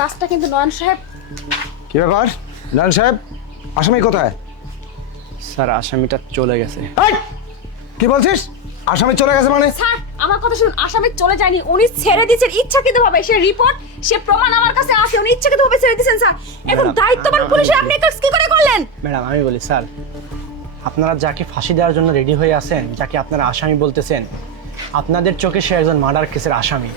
কাজটা কিন্তু নয়ন সাহেব। কি ব্যাপার নয়ন সাহেব, আসামি কোথায়? স্যার আসামিটা চলে গেছে। এই, কি বলছিস? আসামি চলে গেছে মানে? স্যার আমার কথা শুনুন, আসামি চলে যায়নি, উনি ছেড়ে দিয়েছেন ইচ্ছাকৃতভাবে। সে রিপোর্ট, সে প্রমাণ আমার কাছে আছে, উনি ইচ্ছাকৃতভাবে ছেড়ে দিয়েছেন স্যার। এখন ম্যাডাম, দায়িত্ববান পুলিশে আপনি কাজ কি করে করলেন? ম্যাডাম আমি বলি স্যার, আপনারা যাকে ফাঁসি দেওয়ার জন্য রেডি হয়ে আছেন, যাকে আপনারা আসামি বলতেছেন, আপনাদের চোখে সে একজন মার্ডার কেসের আসামি,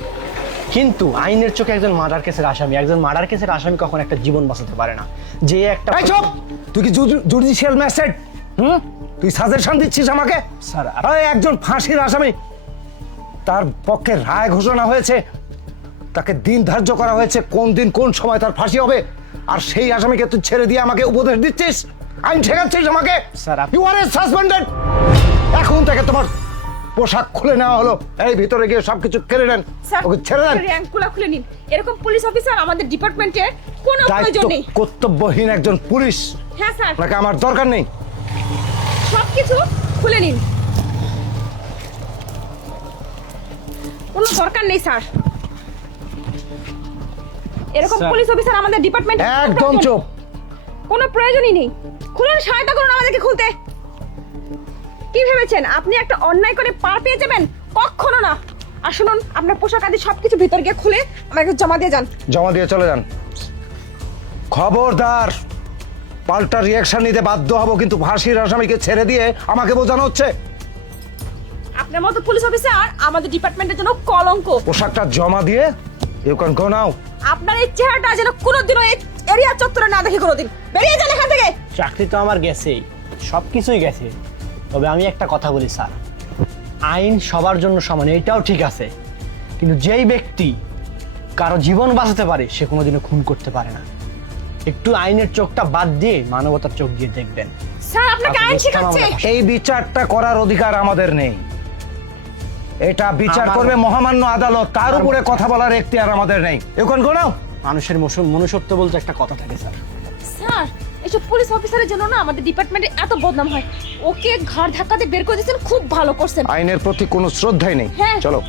কিন্তু আইনের চোখে একজন মার্ডার কেসের আসামি, একজন মার্ডার কেসের আসামি কখনো একটা জীবন বাঁচাতে পারে না। যে একটা এই চুপ! তুই কি জুডিশিয়াল ম্যাজিস্ট্রেট? তুই সাজেশন দিচ্ছিস আমাকে? স্যার, এই একজন ফাঁসির আসামি, তার পক্ষে রায় ঘোষণা হয়েছে, তাকে দিন ধার্য করা হয়েছে কোন দিন কোন সময় তার ফাঁসি হবে, আর সেই আসামিকে তুই ছেড়ে দিয়ে আমাকে উপদেশ দিচ্ছিস, আইন শেখাচ্ছিস আমাকে? Sir, you are suspended. এখন থেকে তোমার পোশাক খুলে নেওয়া হলো, এই ভিতরে গিয়ে সবকিছু কেড়ে নেন, স্যার ওকে ছেড়ে দেন। র্যাঙ্কগুলো খুলে নিন। এরকম পুলিশ অফিসার আমাদের ডিপার্টমেন্টে কোনো প্রয়োজন দায়িত্ব নেই। কর্তব্যহীন একজন পুলিশ, হ্যাঁ স্যার, আপনাকে আমার দরকার নেই। সবকিছু খুলে নিন, কোনো দরকার নেই স্যার। এরকম স্যার। পুলিশ অফিসার আমাদের ডিপার্টমেন্টে একদম চুপ। কোনো প্রয়োজনই নেই। খুলুন, সহায়তা করুন আমাদেরকে খুলতে। কি ভেবেছেন আপনি একটা অন্যায় করে পার পেয়ে যাবেন? কখনো না। আর শুনুন, আপনার পোশাক আদি সবকিছু ভিতর গিয়ে খুলে আমাকে জমা দিয়ে যান। জমা দিয়ে চলে যান। খবরদার, পাল্টা রিয়াকশন নিতে বাধ্য হব, কিন্তু ফাঁসির আসামিকে ছেড়ে দিয়ে আমাকে বোঝানো হচ্ছে। আপনার মতো পুলিশ অফিসার আমাদের ডিপার্টমেন্টের জন্য কলঙ্ক। পোশাকটা জমা দিয়ে ইউ ক্যান গো নাও। আপনার এই চেহারাটা যেন কোনোদিনও এই এরিয়া চত্বরে না দেখি কোনোদিন। বেরিয়ে যান এখান থেকে। চাকরি তো আমার গেছেই, সব কিছুই গেছে, তবে আমি একটা কথা বলি স্যার, আইন সবার জন্য সমান, এটাও ঠিক আছে, কিন্তু যেই ব্যক্তি কারো জীবন বাঁচাতে পারে সে কোনোদিনও খুন করতে পারে না। একটু আইনের চোখটা বাদ দিয়ে মানবতার চোখ দিয়ে দেখবেন। স্যার আপনাকে আইন আপনি শেখাচ্ছে। বুঝতে এই বিচারটা করার অধিকার আমাদের নেই, এটা বিচার আমার- করবে মহামান্য আদালত, তার উপরে কথা বলার এখতিয়ার আমাদের নেই। ইউ ক্যান গো নাও। মানুষের মনুষ্যত্ব বলতে একটা কথা থাকে স্যার। স্যার এসব পুলিশ অফিসারের জন্য না আমাদের ডিপার্টমেন্টে এত বদনাম হয়। ওকে ঘাড় ধাক্কাতে বের করে দিয়েছেন, খুব ভালো করছেন। আইনের প্রতি কোনো শ্রদ্ধাই নেই। হ্যাঁ। চলো।